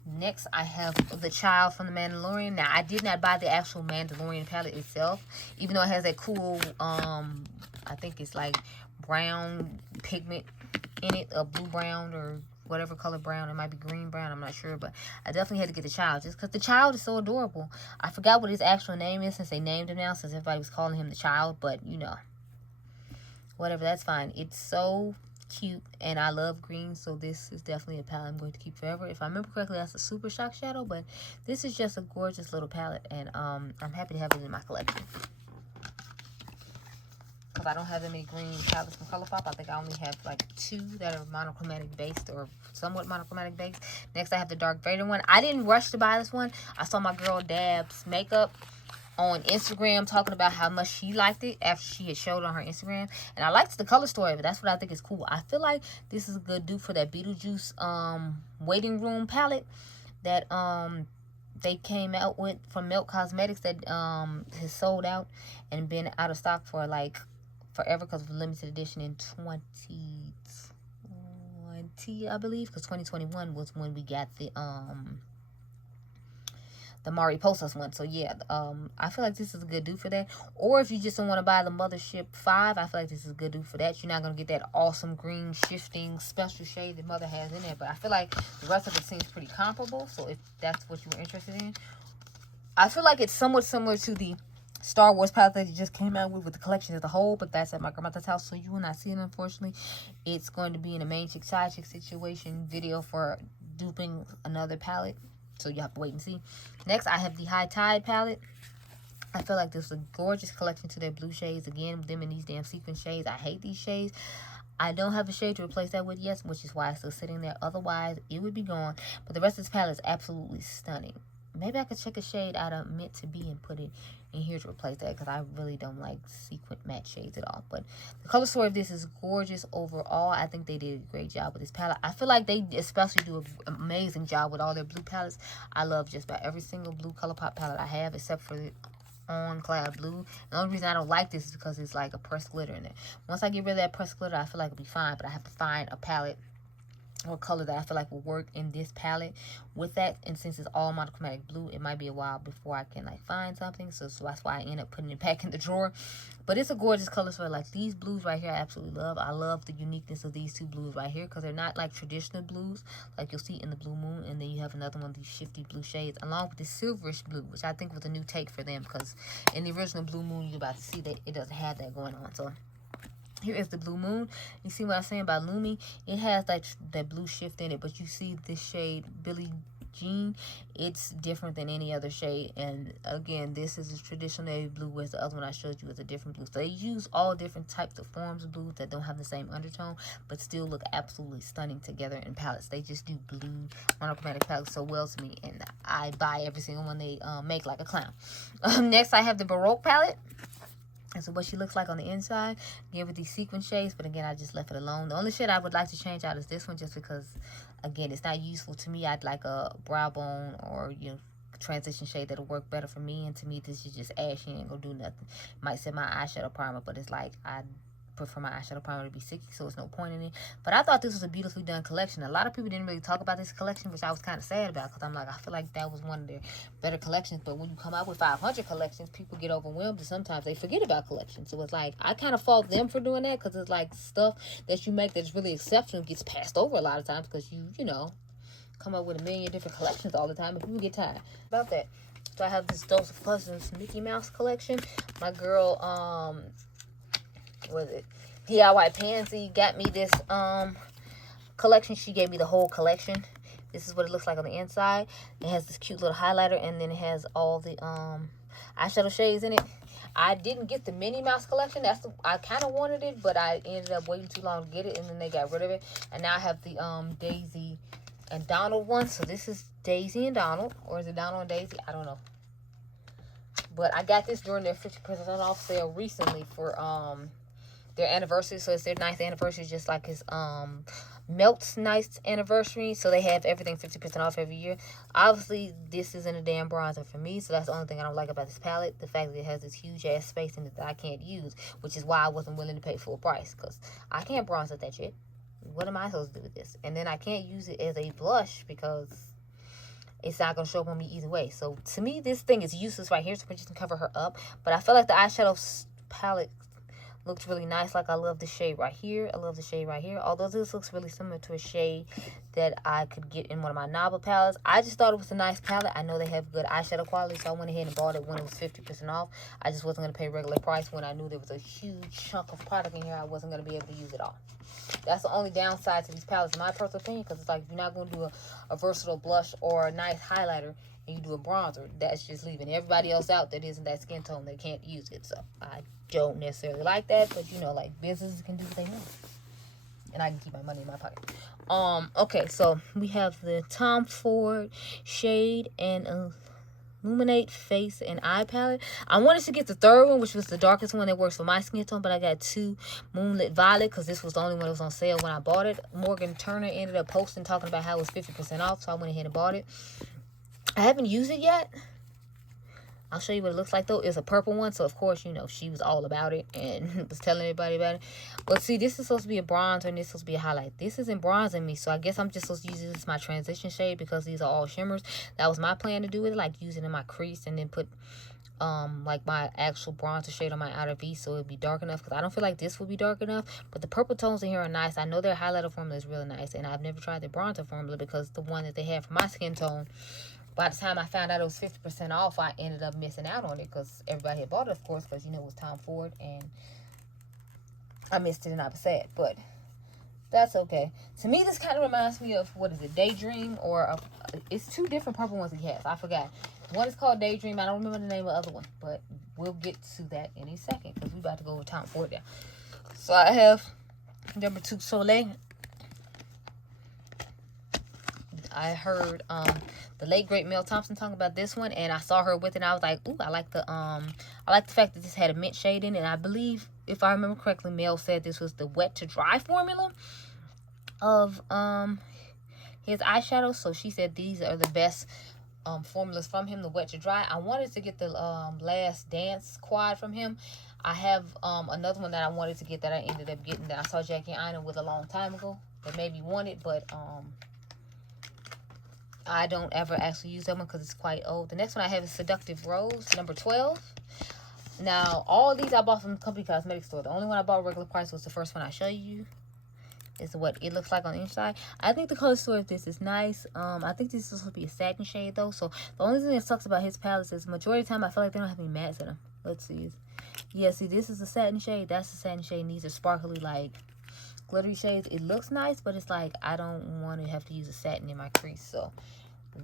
Next, I have The Child from the Mandalorian. Now, I did not buy the actual Mandalorian palette itself, even though it has that cool, I think it's like brown pigment in it, a blue brown or whatever color brown. It might be green brown, I'm not sure, but I definitely had to get The Child just because The Child is so adorable. I forgot what his actual name is since they named him now, since everybody was calling him The Child, but you know, whatever, that's fine. It's so cute, and I love green, so this is definitely a palette I'm going to keep forever. If I remember correctly, that's a Super Shock shadow, but this is just a gorgeous little palette, and I'm happy to have it in my collection. Because I don't have that many green palettes from ColourPop. I think I only have like 2 that are monochromatic based or somewhat monochromatic based. Next, I have the Dark Vader one. I didn't rush to buy this one. I saw my girl Dab's makeup on Instagram talking about how much she liked it after she had showed on her Instagram, and I liked the color story, but that's what I think is cool. I feel like this is a good dupe for that Beetlejuice waiting room palette that they came out with from Milk Cosmetics that has sold out and been out of stock for like forever because of limited edition in 2020, I believe, because 2021 was when we got the Mariposas one. So yeah, I feel like this is a good dupe for that. Or if you just don't want to buy the Mothership 5, I feel like this is a good dupe for that. You're not going to get that awesome green shifting special shade that Mother has in there, but I feel like the rest of it seems pretty comparable. So if that's what you were interested in, I feel like it's somewhat similar to the Star Wars palette that you just came out with the collection as a whole, but that's at my grandmother's house, so you will not see it, unfortunately. It's going to be in a main chick side chick situation video for duping another palette, so you have to wait and see. Next, I have the High Tide palette. I feel like this is a gorgeous collection to their blue shades. Again, them in these damn sequin shades. I hate these shades. I don't have a shade to replace that with yet, which is why it's still sitting there. Otherwise, it would be gone. But the rest of this palette is absolutely stunning. Maybe I could check a shade out of Meant to Be and put it in here to replace that, because I really don't like sequin matte shades at all. But the color story of this is gorgeous overall. I think they did a great job with this palette. I feel like they especially do an amazing job with all their blue palettes. I love just about every single blue ColourPop palette I have, except for the On Cloud Blue. The only reason I don't like this is because it's like a pressed glitter in it. Once I get rid of that pressed glitter, I feel like it'll be fine, but I have to find a palette or color that I feel like will work in this palette with that. And since it's all monochromatic blue, it might be a while before I can like find something, so that's why I end up putting it back in the drawer. But it's a gorgeous color story. Like these blues right here I absolutely love. I love the uniqueness of these 2 blues right here, because they're not like traditional blues like you'll see in the Blue Moon, and then you have another one of these shifty blue shades along with the silverish blue, which I think was a new take for them, because in the original Blue Moon you're about to see that it doesn't have that going on. So here is the Blue Moon. You see what I'm saying about Lumi? It has that blue shift in it, but you see this shade, Billie Jean, it's different than any other shade. And again, this is a traditional navy blue, whereas the other one I showed you is a different blue. So they use all different types of forms of blues that don't have the same undertone, but still look absolutely stunning together in palettes. They just do blue monochromatic palettes so well to me, and I buy every single one they make like a clown. Next, I have the Baroque palette. And so what she looks like on the inside, again with these sequin shades, but again I just left it alone. The only shade I would like to change out is this one, just because again it's not useful to me. I'd like a brow bone or transition shade that'll work better for me, and to me this is just ashy and ain't gonna do nothing. Might set my eyeshadow primer, but it's like I prefer my eyeshadow primer to be sticky, so there's no point in it. But I thought this was a beautifully done collection. A lot of people didn't really talk about this collection, which I was kind of sad about, because I'm like, I feel like that was one of their better collections. But when you come out with 500 collections, people get overwhelmed, and sometimes they forget about collections. So it's like, I kind of fault them for doing that, because it's like stuff that you make that's really exceptional gets passed over a lot of times, because you know, come up with a million different collections all the time, and people get tired about that. So I have this Dose of Cousins Mickey Mouse collection. My girl, what is it? DIY Pansy got me this collection. She gave me the whole collection. This is what it looks like on the inside. It has this cute little highlighter, and then it has all the eyeshadow shades in it. I didn't get the Minnie Mouse collection. I kind of wanted it, but I ended up waiting too long to get it, and then they got rid of it. And now I have the Daisy and Donald one. So this is Daisy and Donald, or is it Donald and Daisy? I don't know. But I got this during their 50% off sale recently for their anniversary. So it's their 9th anniversary, just like his Melt's 9th anniversary. So they have everything 50% off every year. Obviously, this isn't a damn bronzer for me, so that's the only thing I don't like about this palette. The fact that it has this huge ass space in it that I can't use, which is why I wasn't willing to pay full price, because I can't bronze with that shit. What am I supposed to do with this? And then I can't use it as a blush because it's not going to show up on me either way. So to me, this thing is useless right here, so we're just going to cover her up. But I feel like the eyeshadow palette looks really nice. Like, I love the shade right here. I love the shade right here. Although this looks really similar to a shade that I could get in one of my Naba palettes. I just thought it was a nice palette. I know they have good eyeshadow quality, so I went ahead and bought it when it was 50% off. I just wasn't going to pay regular price when I knew there was a huge chunk of product in here. I wasn't going to be able to use it all. That's the only downside to these palettes, in my personal opinion, because it's like, you're not going to do a versatile blush or a nice highlighter and you do a bronzer. That's just leaving everybody else out that isn't that skin tone. They can't use it. So I don't necessarily like that, but you know, like, businesses can do what they want, and I can keep my money in my pocket. Okay, so we have the Tom Ford Shade and Illuminate Face and Eye Palette. I wanted to get the third one, which was the darkest one that works for my skin tone, but I got 2 Moonlit Violet because this was the only one that was on sale when I bought it. Morgan Turner ended up posting talking about how it was 50% off, so I went ahead and bought it. I haven't used it yet. I'll show you what it looks like, though. It's a purple one, so of course, you know, she was all about it and was telling everybody about it. But see, this is supposed to be a bronzer and this is supposed to be a highlight. This isn't bronzing me, so I guess I'm just supposed to use this as my transition shade because these are all shimmers. That was my plan to do it, like use it in my crease and then put like my actual bronzer shade on my outer V so it'd be dark enough, because I don't feel like this would be dark enough. But the purple tones in here are nice. I know their highlighter formula is really nice, and I've never tried the bronzer formula because the one that they have for my skin tone, by the time I found out it was 50% off, I ended up missing out on it because everybody had bought it, of course, because, you know, it was Tom Ford, and I missed it and I was sad, but that's okay. To me, this kind of reminds me of, what is it, Daydream, or it's 2 different purple ones he has. I forgot. One is called Daydream. I don't remember the name of the other one, but we'll get to that in a second because we're about to go with Tom Ford now. So I have number 2, Soleil. I heard the late great Mel Thompson talking about this one, and I saw her with it, and I was like, ooh, I like the fact that this had a mint shade in it. And I believe, if I remember correctly, Mel said this was the wet to dry formula of his eyeshadow. So she said these are the best formulas from him, the wet to dry. I wanted to get the Last Dance quad from him. I have another one that I wanted to get that I ended up getting that I saw Jackie Aina with a long time ago that made me want it, but I don't ever actually use that one because it's quite old. The next one I have is Seductive Rose, number 12. Now, all of these I bought from the Company Cosmetics store. The only one I bought regular price was the first one I show you. Is what it looks like on the inside. I think the color story of this is nice. I think this is supposed to be a satin shade, though. So, the only thing that sucks about his palettes is majority of the time I feel like they don't have any mattes in them. Let's see. Yeah, see, this is a satin shade. That's a satin shade. And these are sparkly, like, glittery shades. It looks nice, but it's like I don't want to have to use a satin in my crease. So,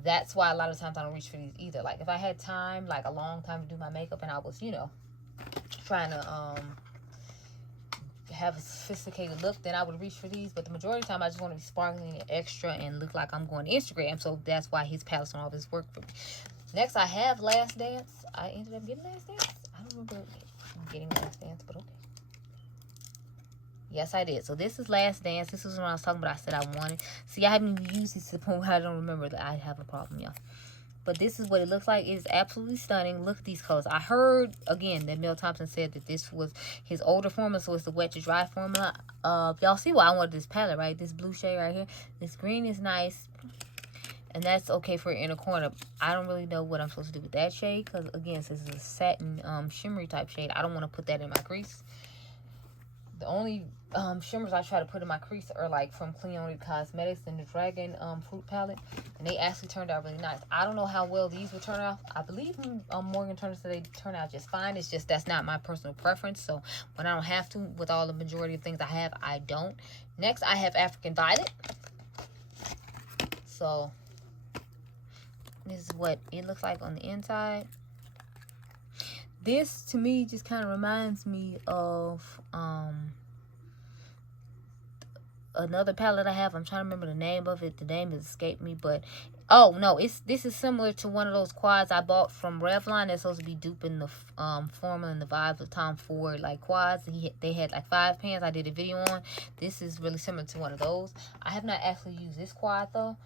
that's why a lot of times I don't reach for these either. Like, if I had time, like a long time to do my makeup, and I was, you know, trying to have a sophisticated look, then I would reach for these. But the majority of the time, I just want to be sparkling and extra and look like I'm going to Instagram. So that's why his palettes and all this work for me. Next, I have Last Dance. I ended up getting Last Dance. I don't remember getting Last Dance, but okay. Yes, I did. So this is Last Dance. This is when I was talking about I said I wanted. See, I haven't even used this to the point where I don't remember that I have a problem, y'all. But this is what it looks like. It is absolutely stunning. Look at these colors. I heard, again, that Mel Thompson said that this was his older formula, so it's the wet to dry formula. Y'all see why I wanted this palette, right? This blue shade right here. This green is nice. And that's okay for inner corner. I don't really know what I'm supposed to do with that shade. Because, again, since it's a satin shimmery type shade, I don't want to put that in my crease. The only shimmers I try to put in my crease are like from Cleone Cosmetics and the Dragon Fruit Palette. And they actually turned out really nice. I don't know how well these will turn out. I believe Morgan Turner said they turn out just fine. It's just that's not my personal preference. So when I don't have to, with all the majority of things I have, I don't. Next, I have African Violet. So this is what it looks like on the inside. This, to me, just kind of reminds me of another palette I have. I'm trying to remember the name of it. The name has escaped me, but oh no, this is similar to one of those quads I bought from Revlon. They're supposed to be duping the formula and the vibes of Tom Ford like quads. They had like 5 pans I did a video on. This is really similar to one of those. I have not actually used this quad though.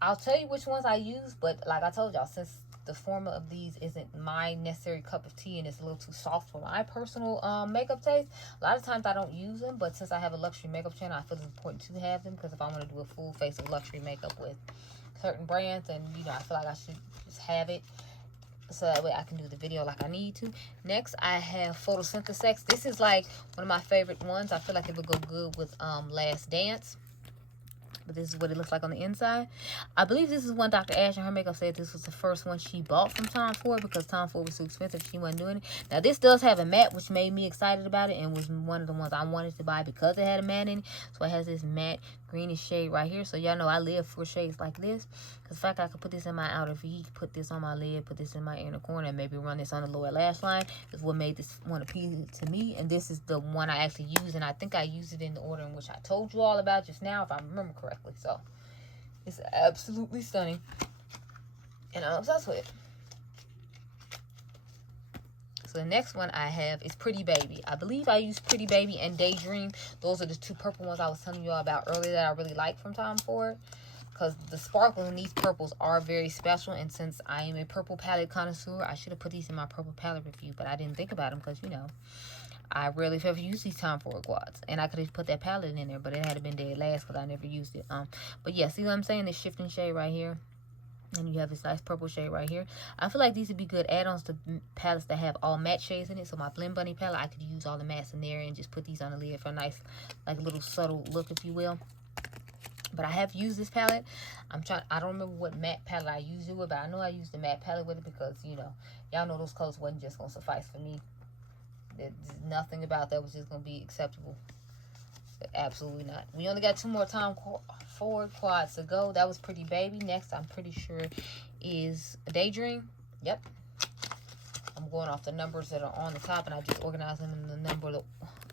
I'll tell you which ones I use, but like I told y'all, since the formula of these isn't my necessary cup of tea and it's a little too soft for my personal makeup taste, a lot of times I don't use them. But since I have a luxury makeup channel, I feel it's important to have them, because if I want to do a full face of luxury makeup with certain brands, and you know, I feel like I should just have it so that way I can do the video like I need to. Next, I have Photosynthesis. This is like one of my favorite ones. I feel like it would go good with Last Dance. But this is what it looks like on the inside. I believe this is one Dr. Ash and her makeup said this was the first one she bought from Tom Ford, because Tom Ford was too expensive. She wasn't doing it. Now, this does have a matte, which made me excited about it, and was one of the ones I wanted to buy because it had a matte in it. So it has this matte greenish shade right here. So y'all know I live for shades like this. Because the fact I could put this in my outer V, put this on my lid, put this in my inner corner, and maybe run this on the lower lash line is what made this one appealing to me. And this is the one I actually use, and I think I used it in the order in which I told you all about just now, if I remember correctly. So it's absolutely stunning, and I'm obsessed with it. So the next one I have is Pretty Baby. I believe I used Pretty Baby and Daydream. Those are the 2 purple ones I was telling you all about earlier that I really like from Tom Ford, because the sparkle in these purples are very special. And since I am a purple palette connoisseur, I should have put these in my purple palette review, but I didn't think about them because, you know, I rarely if ever use these Tom Ford quads. And I could have put that palette in there, but it had been dead last because I never used it. But yeah, see what I'm saying? This shifting shade right here. And you have this nice purple shade right here. I feel like these would be good add-ons to palettes that have all matte shades in it. So my Blend Bunny palette, I could use all the mattes in there and just put these on the lid for a nice, like, little subtle look, if you will. But I have used this palette. I don't remember what matte palette I used it with, but I know I used the matte palette with it because, you know, y'all know those colors wasn't just going to suffice for me. There's nothing about that was just going to be acceptable. Absolutely not. We only got 2 more Tom Ford quads to go. That was Pretty Baby. Next, I'm pretty sure, is Daydream. Yep. I'm going off the numbers that are on the top, and I just organize them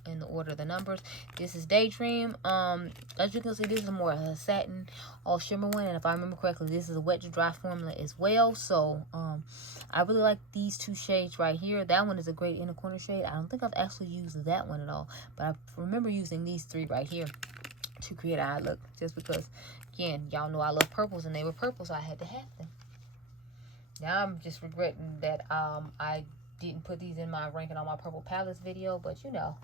in the order of the numbers. This is Daydream. As you can see, this is more a satin all shimmer one, and if I remember correctly, this is a wet to dry formula as well. So I really like these 2 shades right here. That one is a great inner corner shade. I don't think I've actually used that one at all, but I remember using these 3 right here to create an eye look, just because, again, y'all know I love purples, and they were purple, so I had to have them. Now I'm just regretting that I didn't put these in my ranking on my purple palettes video, but you know,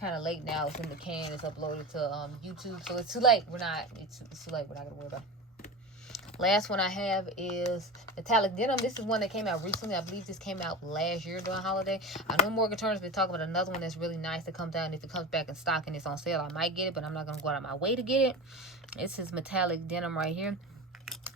kind of late now. It's in the can. It's uploaded to YouTube, so it's too late. It's too late. We're not gonna worry about it. Last one I have is Metallic Denim. This is one that came out recently. I believe this came out last year during holiday. I know Morgan Turner's been talking about another one that's really nice to come down. If it comes back in stock and it's on sale, I might get it, but I'm not gonna go out of my way to get it. This is Metallic Denim right here.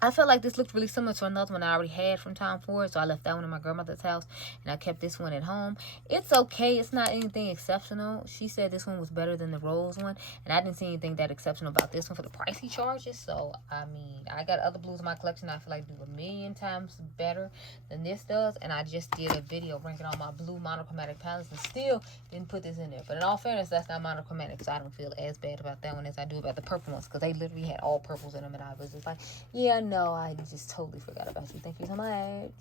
I felt like this looked really similar to another one I already had from Tom Ford, so I left that one in my grandmother's house, and I kept this one at home. It's okay. It's not anything exceptional. She said this one was better than the Rose one, and I didn't see anything that exceptional about this one for the price he charges. So, I mean, I got other blues in my collection I feel like do a million times better than this does, and I just did a video ranking all my blue monochromatic palettes and still didn't put this in there. But in all fairness, that's not monochromatic, so I don't feel as bad about that one as I do about the purple ones, because they literally had all purples in them, and I was just like, yeah, no, I just totally forgot about you. Thank you so much.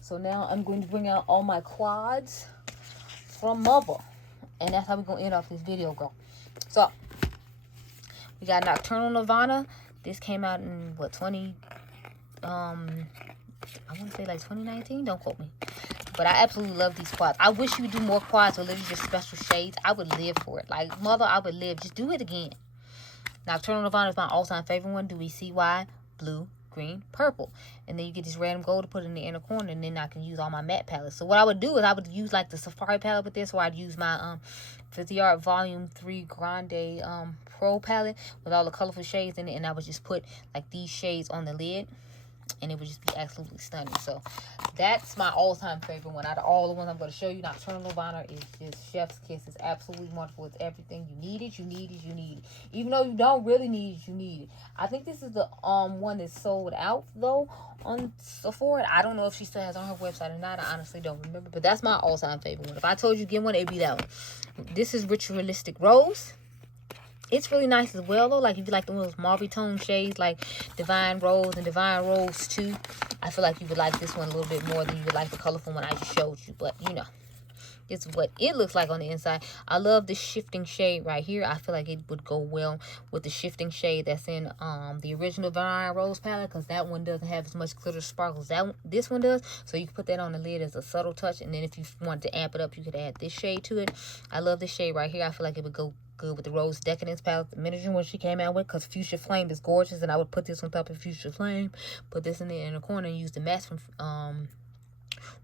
So now I'm going to bring out all my quads from Rubble, and that's how we're going to end off this video, girl. So we got Nocturnal Nirvana. This came out in what, I want to say like 2019. Don't quote me. But I absolutely love these quads. I wish you would do more quads or literally just special shades. I would live for it. Like, mother, I would live. Just do it again. Nocturnal Nirvana is my all-time favorite one. Do we see why? Blue, green, purple. And then you get this random gold to put in the inner corner, and then I can use all my matte palettes. So what I would do is I would use like the Safari palette with this, or I'd use my 50 Art Volume 3 Grande Pro palette with all the colorful shades in it, and I would just put like these shades on the lid, and it would just be absolutely stunning. So that's my all-time favorite one. Out of all the ones I'm going to show you, Nocturnal Nirvana is just chef's kiss. It's absolutely wonderful. It's everything you need it. You need it. You need it. Even though you don't really need it, you need it. I think this is the one that's sold out though on Sephora. I don't know if she still has on her website or not. I honestly don't remember. But that's my all-time favorite one. If I told you to get one, it'd be that one. This is Ritualistic Rose. It's really nice as well, though. Like, if you like the those mauve tone shades, like Divine Rose and Divine Rose 2, I feel like you would like this one a little bit more than you would like the colorful one I just showed you. But, you know, it's what it looks like on the inside. I love this shifting shade right here. I feel like it would go well with the shifting shade that's in the original Divine Rose palette, because that one doesn't have as much glitter sparkles this one does. So you can put that on the lid as a subtle touch, and then if you want to amp it up, you could add this shade to it. I love this shade right here. I feel like it would go good with the Rose Decadence palette, the Menagerie one she came out with, because Fuchsia Flame is gorgeous, and I would put this on top of Fuchsia Flame, put this in the inner corner, and use the mask from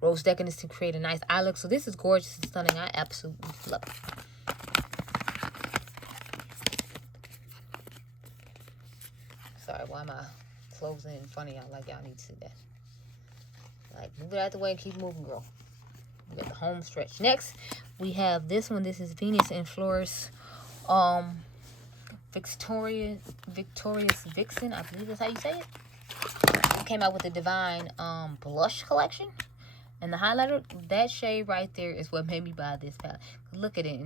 Rose Decadence to create a nice eye look. So this is gorgeous and stunning. I absolutely love it. Sorry, why am I closing in front of y'all like y'all need to see that? Like, move it out the way and keep moving, girl. We got the home stretch. Next, we have this one. This is Venus and Flores Victorious Vixen. I believe that's how you say it. It came out with the Divine Blush collection. And the highlighter, that shade right there is what made me buy this palette. Look at it,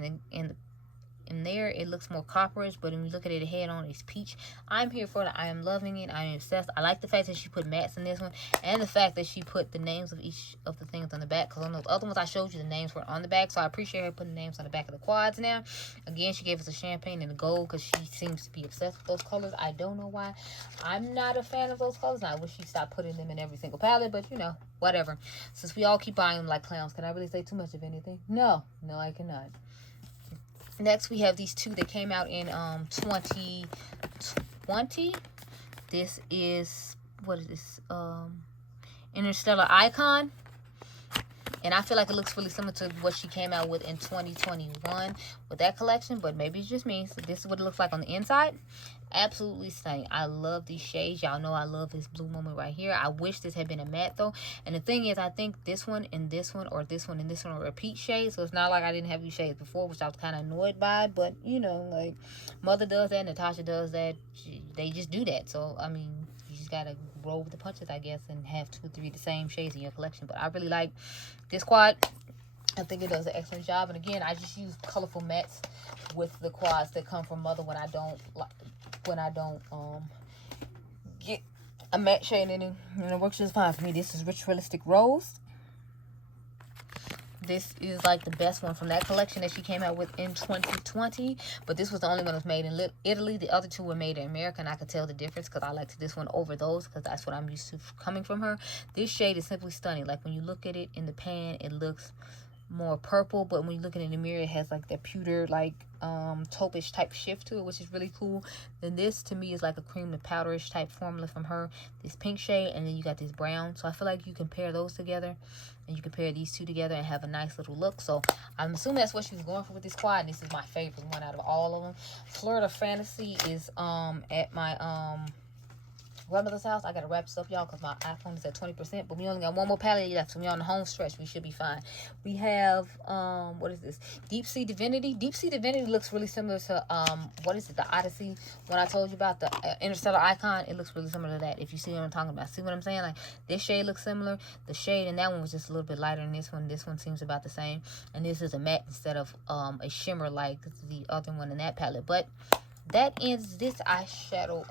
in there it looks more copperish, but when you look at it head on, it's peach. I'm here for it. I am loving it. I am obsessed. I like the fact that she put mattes in this one, and the fact that she put the names of each of the things on the back, because on those other ones I showed you, the names were on the back. So I appreciate her putting the names on the back of the quads now. Again, she gave us a champagne and a gold, because she seems to be obsessed with those colors. I don't know why. I'm not a fan of those colors, and I wish she stopped putting them in every single palette, but you know, whatever. Since we all keep buying them like clowns, can I really say too much of anything? No, I cannot. Next, we have these two that came out in 2020. This is, what is this? Interstellar Icon. And I feel like it looks really similar to what she came out with in 2021 with that collection, but maybe it's just me. So this is what it looks like on the inside. Absolutely stunning. I love these shades. Y'all know I love this blue moment right here. I wish this had been a matte though. And the thing is, I think this one and this one, or this one and this one, are repeat shades. So it's not like I didn't have these shades before, which I was kind of annoyed by. But you know, like, Mother does that, Natasha does that. They just do that. So I mean, you just gotta roll with the punches, I guess, and have 2 or 3 the same shades in your collection. But I really like this quad. I think it does an excellent job. And again, I just use colorful mattes with the quads that come from Mother when I don't get a matte shade in it, and it works just fine for me. This is Ritualistic Rose. This is like the best one from that collection that she came out with in 2020, but this was the only one that was made in Italy. The other two were made in America, and I could tell the difference because I liked this one over those, because that's what I'm used to coming from her. This shade is simply stunning. Like, when you look at it in the pan, it looks more purple, but when you look at it in the mirror, it has like that pewter, like taupe-ish type shift to it, which is really cool. Then this to me is like a cream to powderish type formula from her, this pink shade, and then you got this brown. So I feel like you can pair those together, and you can pair these two together and have a nice little look. So I'm assuming that's what she was going for with this quad, and this is my favorite one out of all of them. Florida Fantasy is at my grandmother's house. I gotta wrap this up, y'all, because my iPhone is at 20%, but we only got one more palette left, so we're on the home stretch. We should be fine. We have what is this? Deep Sea Divinity. Deep Sea Divinity looks really similar to what is it, the Odyssey, when I told you about the Interstellar Icon. It looks really similar to that, if you see what I'm talking about. See what I'm saying? Like, this shade looks similar. The shade in that one was just a little bit lighter than this one. This one seems about the same, and this is a matte instead of a shimmer like the other one in that palette. But that ends this eyeshadow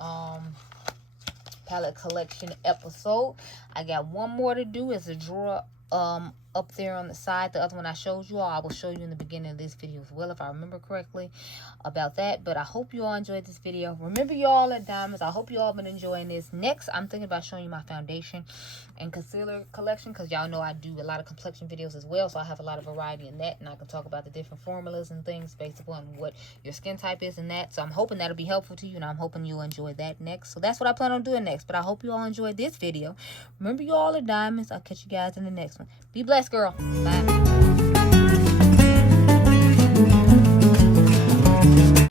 palette collection episode. I got one more to do, as a drawer up there on the side. The other one I showed you all, I will show you in the beginning of this video as well, if I remember correctly about that. But I hope you all enjoyed this video. Remember, you all at Diamonds. I hope you all been enjoying this. Next, I'm thinking about showing you my foundation and concealer collection, because y'all know I do a lot of complexion videos as well, so I have a lot of variety in that, and I can talk about the different formulas and things based upon what your skin type is and that. So I'm hoping that'll be helpful to you, and I'm hoping you'll enjoy that next. So that's what I plan on doing next. But I hope you all enjoyed this video. Remember, you all are Diamonds. I'll catch you guys in the next one. Be blessed, girl. Bye.